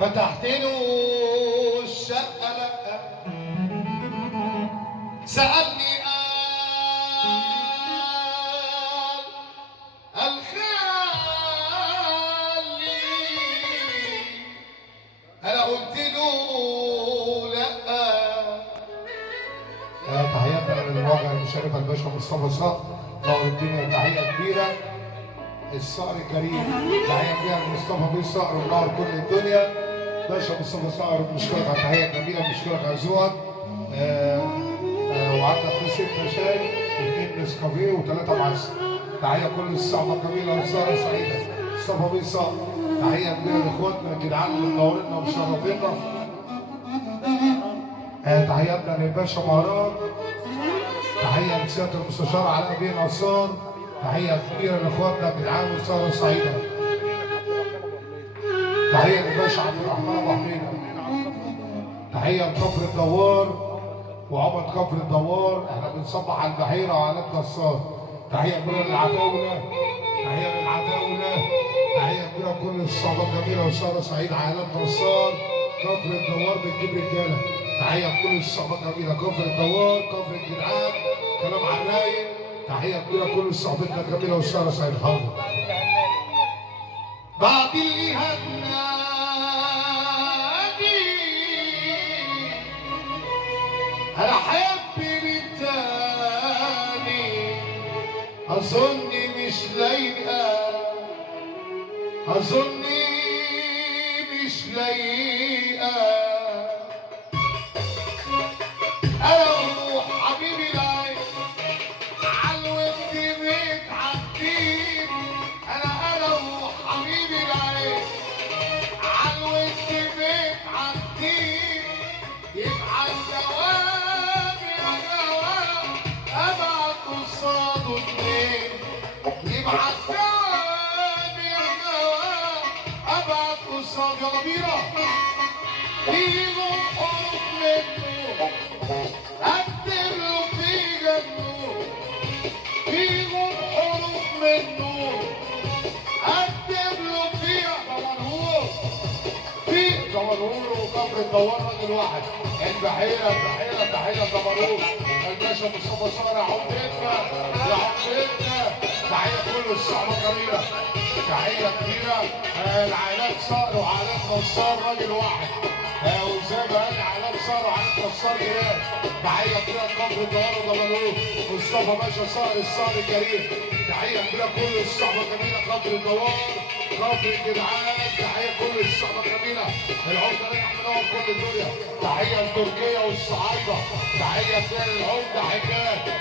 فتحت له الشقة لأ سألني قال خالي أنا قلت له لأ. تحياتنا للراجل المشرف الباشا مصطفى صقر نور الدنيا، تحية كبيرة. الصقر الكريم تحية كبيرة لمصطفى بيه صقر ونور كل الدنيا. باشا مصطفى صقر بنشكرك على التحية الجميلة، بنشكرك على ذوقك. وعندك في 6 شاي و2 نسكافيه و3 معسل. تحية كل الصحبة الجميلة والسهرة سعيدة. مصطفى بيه صقر تحية كبيرة لاخواتنا الجدعان اللي منورينا ومشرفينا. تحياتنا للباشا مهران، تحية لسيادة المستشار علاء بيه نصار، تحية كبيرة لاخواتنا الجدعان والسهرة سعيدة. تحية للباشا عبد الرحمن ابو حميدة، تحية لكفر الدوار وعمد كفر الدوار. احنا بنصبح على البحيرة وعلى نصار. تحية كبيرة للعتاولة، تحية للعتاولة، تحية كبيرة لكل الصحبة الجميلة والسهرة سعيدة. عائلات نصار كفر الدوار بتجيب رجالة. تحية لكل الصحبة الجميلة كفر الدوار كفر الجدعان كلام على الرايق. تحية كبيرة لكل صحبتنا الجميلة والسهرة سعيدة. حاضر. بعد اللي هناني انا حب من تاني، اظني مش لايقه، اظني مش لايقه. انا اروح حبيبي العين علوة بيت عالدين، انا اروح حبيبي العين علوة بيت عالدين. يبقى الجواب يا جواب ابعت قصاده 2. يبقى الجواب يا جواب ابعت قصاده. يلا بينا فيهم حروف منه اكتب له في جنه، فيهم حروف منه اكتب له فيها دمنهور. في دمنهور وكفر الدوار راجل واحد. البحيرة تحية دمنهور. الباشا مصطفى صقر يا عمدتنا يا عمدتنا. تحية كل الصحبة الجميلة، تحية كبيرة لعائلات صقر وعائلات نصار راجل واحد. وزي ما قال عائلات صقر وعائلات نصار جيران. تحية كبيرة لكفر الدوار ودمنهور. مصطفى باشا صقر الصقر الكريم. تحية كبيرة كل الصحبة الجميلة كفر الدوار كفر الجدعان. تحية كل الصحبة الجميلة. العمدة راجع منور كل الدنيا. تحية لتركيا والصعايدة. تحية كبيرة للعمدة حكاية.